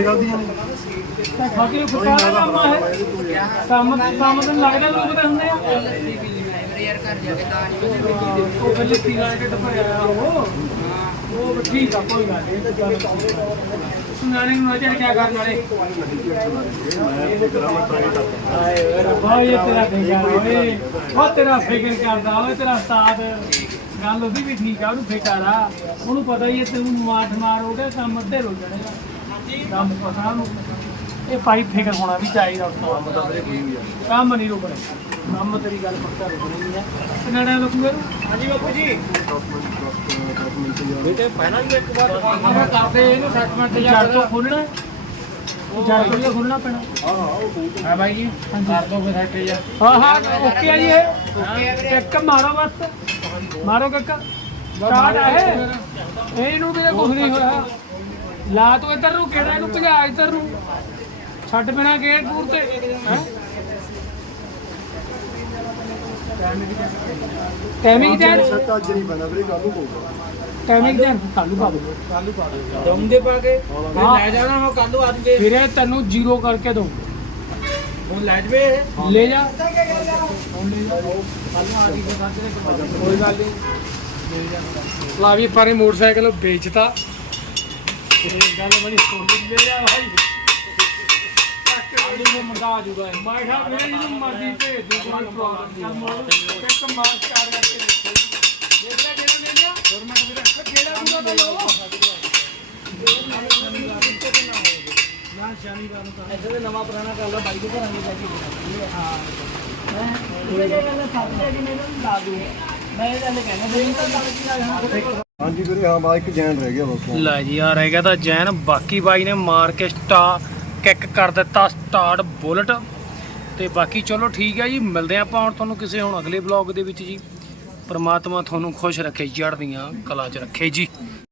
E: ਗਲਤੀਆਂ ਨੇ
A: ਬਾਕੀ ਫੁੱਟਾ ਦਾ ਕੰਮ ਹੈ ਕੰਮ ਕੰਮ ਤਾਂ ਲੱਗਦਾ ਲੋਕ ਤਾਂ ਹੁੰਦੇ ਆ। ਉਹ ਫਿਰ ਲੱਤੀ ਨਾਲ ਕੇ ਟਪਾਇਆ ਉਹ। ਉਹ ਵੀ ਠੀਕ ਆ ਕੋਈ ਗੱਲ ਨਹੀਂ ਨਾਲੇ ਨੂੰ ਅਜੇ ਕੀ ਕਰਨ ਵਾਲੇ
E: ਮੈਂ ਤੇਰਾ ਮੈਂ ਟਰਾਈ ਕਰਦਾ
A: ਆਏ ਰੱਬਾ ਇਹ ਤੇਰਾ ਫਿਕਰ ਓਏ। ਉਹ ਤੇਰਾ ਫਿਕਰ ਕਰਦਾ ਓਏ ਤੇਰਾ ਉਸਤਾਦ ਗੱਲ ਉਹਦੀ ਵੀ ਠੀਕ ਆ ਉਹਨੂੰ ਫਿਕਰ ਆ। ਉਹਨੂੰ ਪਤਾ ਹੀ ਹੈ ਤੈਨੂੰ ਮਾਠ ਮਾਰ ਹੋ ਗਿਆ ਕੰਮ ਅੱਧੇ ਰੁਕ ਜਾਣੇ ਆ। ਕੰਮ ਪਤਾ ਉਹਨੂੰ। ਇਹ ਭਾਈ ਫਿਕਰ ਹੋਣਾ ਵੀ ਚਾਹੀਦਾ ਕੰਮ ਨਹੀਂ ਰੁਕਣਾ। ਕੰਮ ਤੇਰੀ ਗੱਲ ਪੱਕਾ ਰੁਕਣੀ ਹੈ। ਕਿੰਨਾ ਟਾਈਮ ਲੱਗੂਗਾ ਇਹਨੂੰ? ਹਾਂਜੀ ਬਾਪੂ ਜੀ। ਬੇਟੇ ਪਹਿਲਾਂ ਵੀ ਇੱਕ ਵਾਰ ਆਪਾਂ ਕਰਦੇ ਇਹਨੂੰ ਸੈਟਮੈਂਟ ਜੜ ਤੋਂ ਖੋਲਣਾ ਜੜ ਤੋਂ ਹੀ। ਖੋਲਣਾ ਪੈਣਾ।
E: ਹਾਂ ਹਾਂ ਉਹ ਬਹੁਤ
A: ਹਾਂ ਬਾਈ ਜੀ ਕਰ ਦੋ ਫਿਰ ਫੈਕਟਰੀ ਜਾ ਹਾਂ ਹਾਂ ਓਕੇ ਆ ਜੀ ਇਹ। ਇੱਕ ਮਾਰੋ ਬਸ। ਮਾਰੋ ਕੱਕਾ। ਸਟਾਰਟ ਹੈ ਇਹਨੂੰ ਵੀ ਕੁਝ ਨਹੀਂ ਹੋਇਆ। ਲਾ ਤੂੰ ਇੱਧਰ ਨੂੰ ਕਿਹੜਾ ਇਹਨੂੰ ਭਜਾ ਇੱਧਰ ਨੂੰ। ਛੱਡ ਬਿਨਾ ਗੇਟ ਦੂਰ ਤੇ। ਹੈਂ? ਟਾਈਮਿੰਗ ਟਾਈਮ
E: ਸੱਟ ਅੱਜ ਨਹੀਂ ਪੈਣਾ ਵੀਰੇ ਕੱਲ ਨੂੰ ਪਊਗਾ।
A: ਟਾਈਮਿੰਗ ਟਾਈਮ ਚਾਲੂ ਪਾ ਦੋ ਚਾਲੂ ਪਾ ਦੋ ਦਮ ਦੇ ਪਾ ਕੇ ਲੈ ਜਾਣਾ ਮੈਂ ਕੱਲ ਨੂੰ ਆ ਜੂਗੇ। ਫਿਰ ਇਹ ਤੈਨੂੰ ਜ਼ੀਰੋ ਕਰਕੇ ਦਊਂ। ਹੁਣ ਲੈ ਜਵੇ ਲੈ ਜਾ। ਹੁਣ ਲੈ ਜਾ। ਕੱਲ ਨੂੰ ਆ ਜੀ ਫਿਰ ਸਾਜਰੇ ਕੋਈ ਗੱਲ ਨਹੀਂ। ਲਾ ਵੀ ਪਾਰੇ ਮੋਟਰਸਾਈਕਲ ਵੇਚਤਾ। ਇਹ ਗੱਲ ਬੜੀ ਸੋਹਣੀ। ਲੈ ਜਾ ਭਾਈ। ਆਲੂ ਨੂੰ ਮੰਗਾ ਆ ਜੂਗਾ ਇਹ। ਮੈਂ ਕਿਹਾ ਵੀਰੇ ਇਹਨੂੰ ਮਰਜ਼ੀ ਭੇਜ ਦੂ ਕੋਈ ਪ੍ਰੋਬਲਮ ਨਹੀਂ। ਚੱਲ ਮੋੜ ਇੱਕ ਮਾਰ ਚਾਰ ਕਰਕੇ ਦੇਖੋ ਜੀ। ਦੇਖ ਲੈ ਜਿਹੜਾ ਲੈ ਲਿਆ ਹੋਰ ਮੈਂ ਵੀਰੇ ਕਿਹੜਾ ਦੂਗਾ ਤਾਂ ਲਓ। ਨਾ ਸ਼ਨੀਵਾਰ ਨੂੰ ਤਾਂ।
F: ਇੱਥੇ ਤੇ ਨਵਾਂ ਪੁਰਾਣਾ ਕਰ ਲਾ ਬਾਈ ਦੇ ਘਰਾਂ ਦੇ ਲੈ ਕੇ ਜਾਣਾ
A: ਹਾਂ।
F: ਇਹ ਗੱਲ ਸੱਤ ਦੇ ਦਿਨ ਇਹਨਾਂ ਨੂੰ ਲਾ ਦੂ ਮੈਂ ਇਹ ਗੱਲ ਕਹਿਣਾ ਬਈ ਤਾਂ ਗੱਲ ਕੀ ਆ ਜਾਣਾ
G: ਹਾਂਜੀ ਵੀਰੇ ਹਾਂ ਬਾ ਇੱਕ ਜੈਨ ਰਹਿ ਗਿਆ ਬਸ
A: ਲੈ ਜੀ ਆ ਰਹਿ ਗਿਆ ਤਾਂ ਜੈਨ। ਬਾਕੀ ਬਾਈ ਨੇ ਮਾਰ ਕੇ ਸਟਾ ਕਿੱਕ ਕਰ ਦਿੱਤਾ ਸਟਾਰਟ ਬੁਲਟ ਤੇ ਬਾਕੀ ਚਲੋ ਠੀਕ ਹੈ ਜੀ, ਮਿਲਦੇ ਆਪਾਂ ਹੁਣ ਤੁਹਾਨੂੰ ਕਿਸੇ ਹੁਣ ਅਗਲੇ ਬਲੌਗ ਦੇ ਵਿੱਚ ਜੀ। ਪਰਮਾਤਮਾ ਤੁਹਾਨੂੰ ਖੁਸ਼ ਰੱਖੇ ਜੜ ਦੀਆਂ ਕਲਾ 'ਚ ਰੱਖੇ ਜੀ।